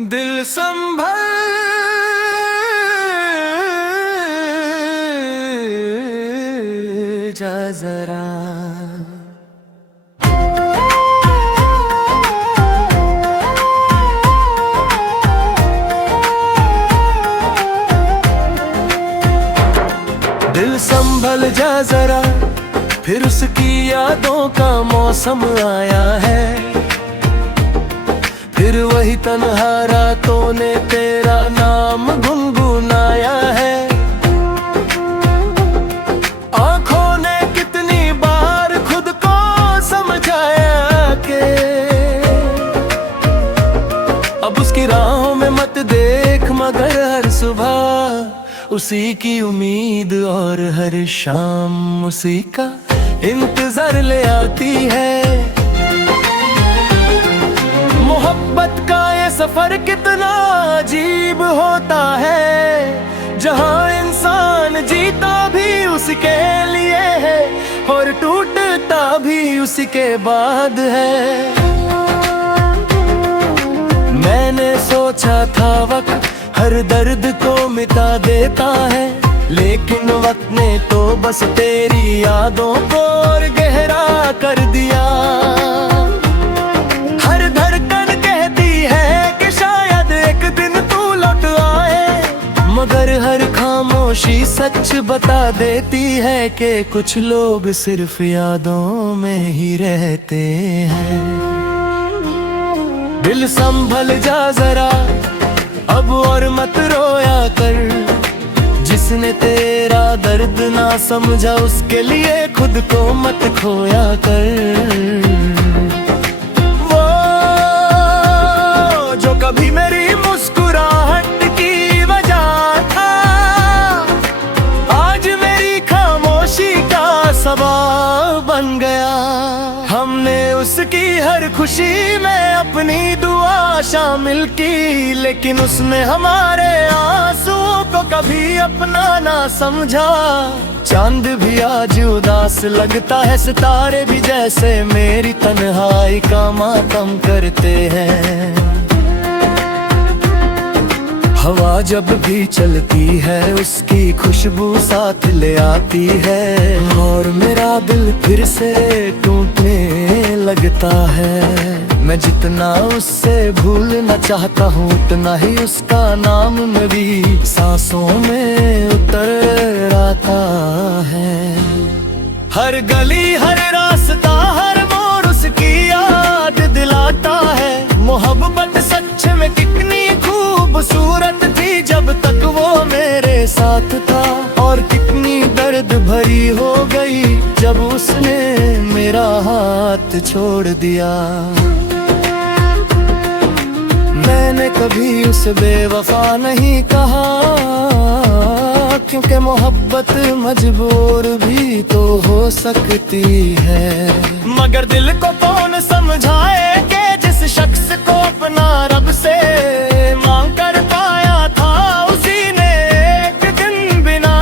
दिल संभल जा जरा। दिल संभल जा जरा, फिर उसकी यादों का मौसम आया है। फिर वही तन्हा रातों ने तेरा नाम गुनगुनाया है। आंखों ने कितनी बार खुद को समझाया कि अब उसकी राहों में मत देख, मगर हर सुबह उसी की उम्मीद और हर शाम उसी का इंतजार ले आती है। मोहब्बत का ये सफर कितना अजीब होता है, जहां इंसान जीता भी उसके लिए है और टूटता भी उसी के बाद है। मैंने सोचा था वक्त हर दर्द को मिटा देता है, लेकिन वक्त ने तो बस तेरी यादों को और गहरा कर दिया। हर धड़कन कहती है कि शायद एक दिन तू लौट आए, मगर हर खामोशी सच बता देती है कि कुछ लोग सिर्फ यादों में ही रहते हैं। दिल संभल जा जरा अब और मत रोया कर, जिसने तेरा दर्द ना समझा उसके लिए खुद को मत खोया कर। वो जो कभी मेरी मुस्कुराहट की वजह था, आज मेरी खामोशी का सबब बन गया। हमने उसकी हर खुशी में अपनी दुआ शामिल की, लेकिन उसने हमारे आंसुओं को कभी अपना ना समझा। चांद भी आज उदास लगता है, सितारे भी जैसे मेरी तन्हाई का मातम करते हैं। हवा जब भी चलती है उसकी खुशबू साथ ले आती है, और मेरा दिल फिर से टूटने लगता है। मैं जितना उससे भूलना चाहता हूँ, उतना ही उसका नाम मेरी सांसों में उतर आता है। हर गली हर रास्ता हर मोड़ उसकी याद दिलाता है। मोहब्बत सच में कितनी खूबसूरत थी जब तक वो मेरे साथ था, और कितनी दर्द भरी हो गई जब उसने मेरा हाथ छोड़ दिया। मैंने कभी उसे बेवफा नहीं कहा, क्योंकि मोहब्बत मजबूर भी तो हो सकती है। मगर दिल को कौन समझाए कि जिस शख्स को अपना रब से मांग कर पाया था, उसी ने एक दिन बिना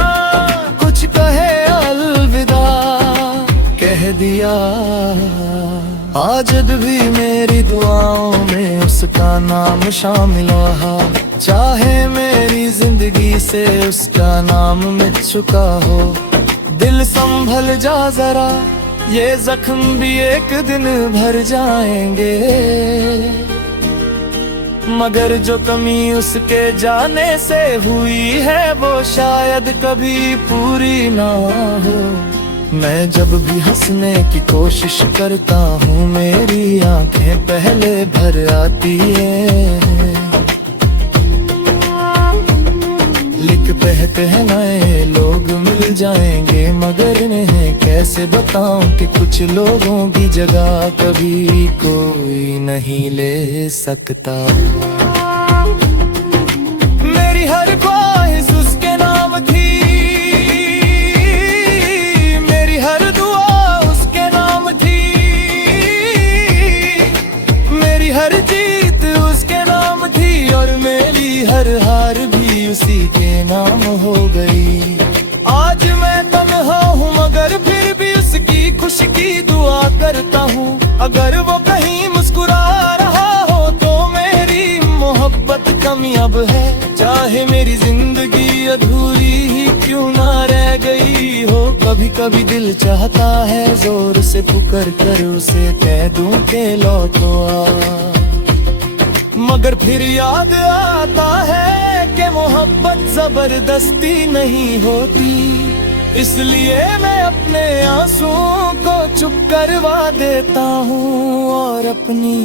कुछ कहे अलविदा कह दिया। आज भी मेरी दुआओं में उसका नाम शामिल रहा, चाहे मेरी जिंदगी से उसका नाम मिट चुका हो। दिल संभल जा जरा, ये जख्म भी एक दिन भर जाएंगे, मगर जो कमी उसके जाने से हुई है वो शायद कभी पूरी ना हो। मैं जब भी हंसने की कोशिश करता हूँ, मेरी आंखें पहले भर आती हैं। लिख कहते हैं नए लोग मिल जाएंगे, मगर इन्हें कैसे बताऊं कि कुछ लोगों की जगह कभी कोई नहीं ले सकता। मेरी हर ख्वाहिश उसके नाम थी, मेरी हर दुआ उसके नाम थी, मेरी हर जीत उसके नाम थी, और मेरी हर हार भी उसी के नाम हो गई। गई। आज मैं तन्हा हूँ मगर फिर भी उसकी खुशी की दुआ करता हूँ। अगर वो कहीं मुस्कुरा रहा हो तो मेरी मोहब्बत कामयाब है। चाहे मेरी जिंदगी अधूरी ही क्यों ना रह गई हो, कभी कभी दिल चाहता है जोर से पुकार कर उसे कह दूं के लौटो आ। मगर फिर याद आता है कि मोहब्बत जबरदस्ती नहीं होती, इसलिए मैं अपने आंसुओं को चुप करवा देता हूँ और अपनी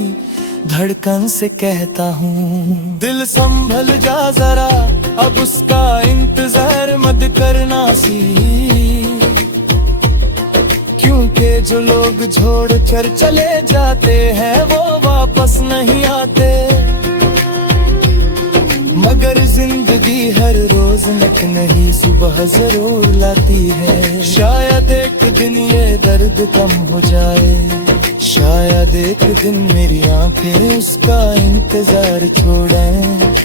धड़कन से कहता हूँ, दिल संभल जा जरा, अब उसका इंतजार मत करना सी। क्योंकि जो लोग छोड़ कर चले जाते हैं वो वापस नहीं आते। मगर जिंदगी हर रोज एक नई सुबह जरूर लाती है। शायद एक दिन ये दर्द कम हो जाए, शायद एक दिन मेरी आंखें उसका इंतजार छोड़ें।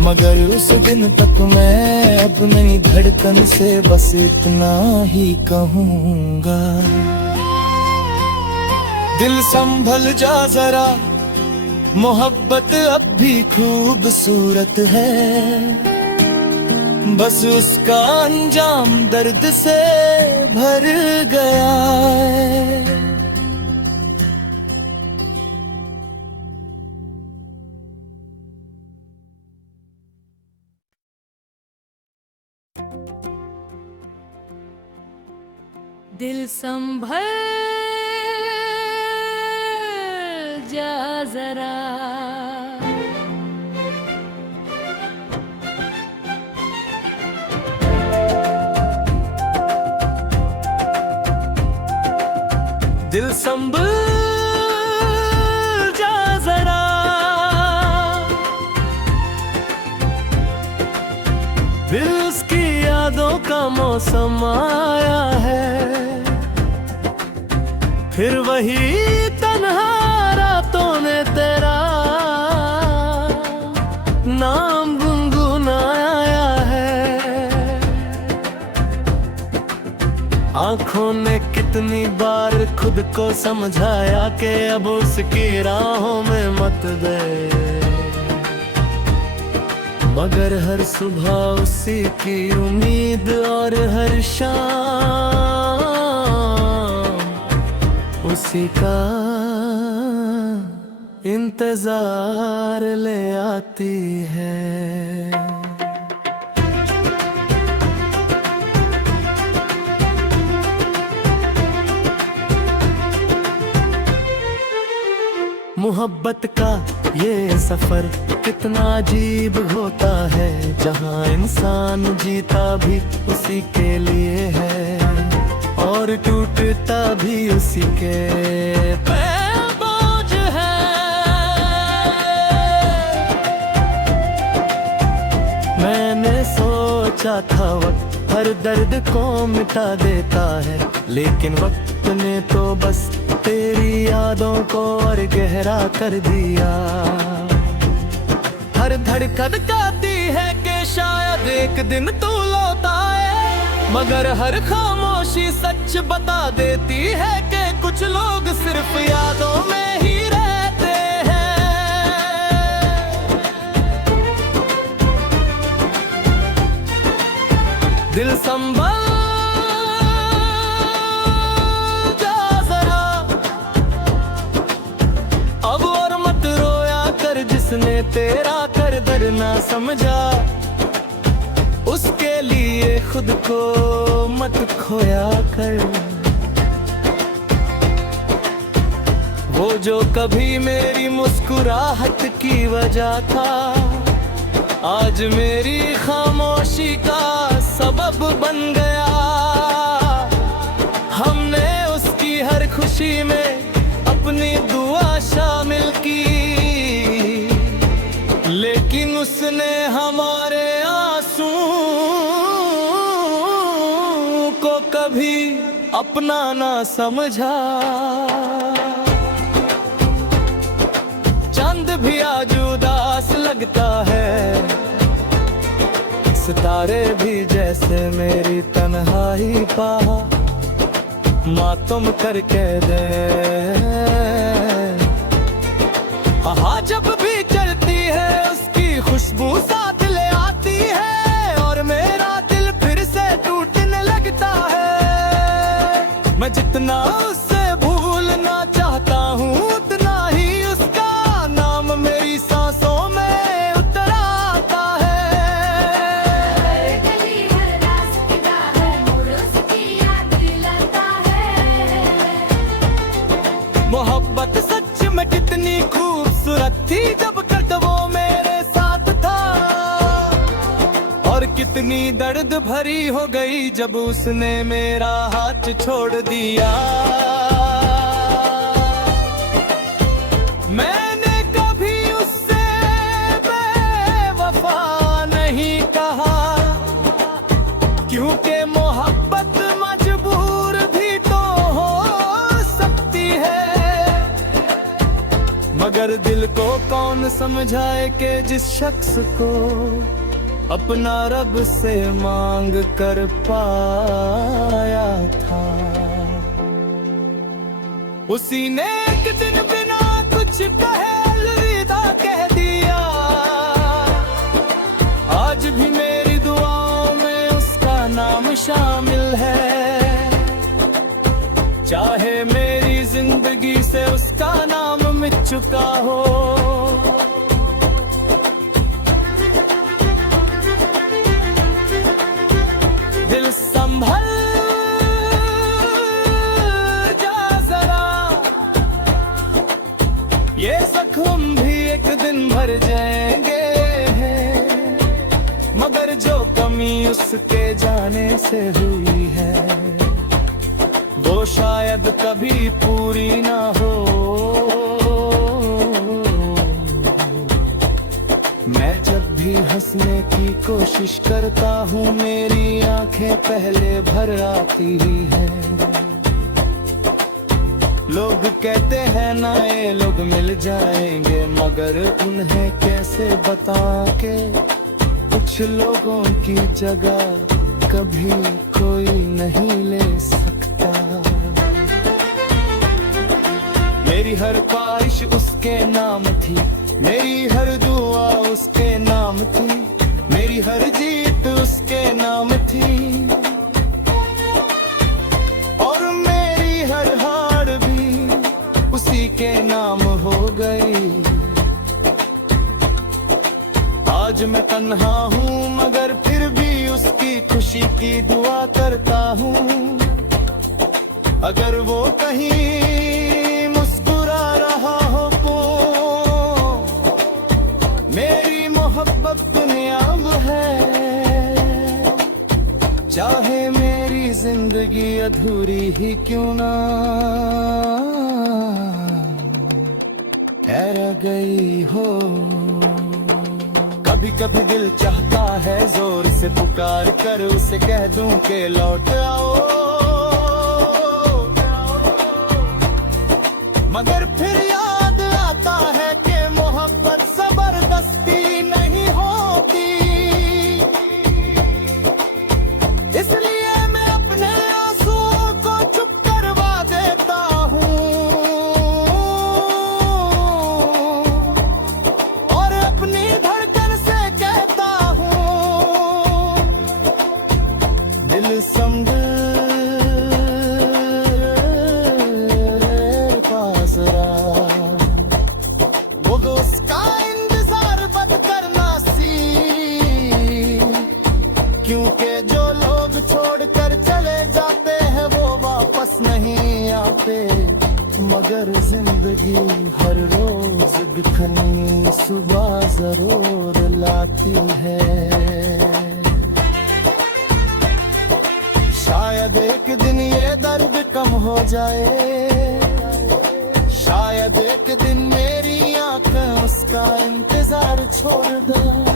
मगर उस दिन तक मैं अपनी धड़कन से बस इतना ही कहूँगा, दिल संभल जा जरा, मोहब्बत अब भी खूबसूरत है। बस उसका अंजाम दर्द से भर गया है। दिल संभल जा जरा, दिल संभल जा जरा, फिर उसकी यादों का मौसम आया है। फिर वही तन्हा रातों ने तेरा नाम गुनगुनाया है। आंखों ने कितनी बार खुद को समझाया कि अब उसकी राहों में मत दे, मगर हर सुबह उसी की उम्मीद और हर शाम उसी का इंतजार ले आती है। मोहब्बत का ये सफर कितना अजीब होता है, जहाँ इंसान जीता भी उसी के लिए है और टूटता भी उसी के पे बोझ है। मैंने सोचा था वक्त हर दर्द को मिटा देता है, लेकिन वक्त ने तो बस तेरी यादों को और गहरा कर दिया। हर धड़कन कहती है कि शायद एक दिन तू लौट आए, मगर हर खामोशी सच बता देती है कि कुछ लोग सिर्फ यादों में ही रहते हैं। दिल संभल जा जरा, अब और मत रोया कर जिसने तेरा कर ना समझा, उसके लिए खुद को मत खोया कर। वो जो कभी मेरी मुस्कुराहट की वजह था, आज मेरी खामोशी का सबब बन गया। हमने उसकी हर खुशी में अपनी दुआ शामिल की, लेकिन उसने हमारे आंसू को कभी अपना ना समझा। चांद भी आज उदास लगता है, सितारे भी जैसे मेरी तन्हाई पा मातम करके दे। हाँ जब भी चलती है उसकी खुशबू साथ ले आती है और मेरा दिल फिर से टूटने लगता है। मैं जितना उससे भूलना चाहता हूँ उतना ही उसका नाम मेरी सांसों में उतर आता है। हर गली हर रास्ता है मोड़ उसकी याद दिलाता है। मोहब्बत सच में कितनी खूबसूरत थी जब कट वो मेरे साथ था, और कितनी दर्द भरी हो गई जब उसने मेरा हाथ छोड़ दिया। मैंने कभी उससे बेवफा नहीं कहा, क्योंकि मोहब्बत मजबूर भी तो हो सकती है। मगर दिल को कौन समझाए कि जिस शख्स को अपना रब से मांग कर पाया था, उसी ने एक दिन बिना कुछ कहे अलविदा कह दिया। आज भी मेरी दुआओं में उसका नाम शामिल है, चाहे मेरी जिंदगी से उसका नाम मिट चुका हो। दिल संभल जा जरा, ये जख्म भी एक दिन भर जाएंगे, मगर जो कमी उसके जाने से हुई है वो शायद कभी पूरी ना हो। मैं जब भी हंसने की कोशिश करता हूँ मेरी आंखें पहले भर आती ही हैं। लोग कहते हैं नए लोग मिल जाएंगे, मगर उन्हें कैसे बताऊं कि कुछ लोगों की जगह कभी कोई नहीं ले सकता। मेरी हर ख्वाहिश उसके नाम थी, मेरी हर दुआ उसके नाम थी, मेरी हर जीत उसके नाम थी, और मेरी हर हार भी उसी के नाम हो गई। आज मैं तन्हा हूँ मगर फिर भी उसकी खुशी की दुआ करता हूँ। अगर वो कहीं मुस्कुरा रहा हो तो मेरी मोहब्बत दुनियाब है, चाहे मेरी जिंदगी अधूरी ही क्यों ना रह गई हो। कभी कभी दिल चाहता है जोर से पुकार कर उसे कह दूं कि लौट आओ, मगर फिर याद आता है कि मोहब्बत जबरदस्ती नहीं होती। इसलिए मैं अपने आंसुओं को चुप करवा देता हूँ और अपनी धड़कन से कहता हूँ दिल समझ वो दोस्त का इंतजार मत करना सी, क्योंकि जो लोग छोड़कर चले जाते हैं वो वापस नहीं आते। मगर जिंदगी हर रोज दिखनी सुबह जरूर लाती है। शायद एक दिन ये दर्द कम हो जाए, शायद एक दिन मेरी आंखें उसका इंतजार छोड़ दे।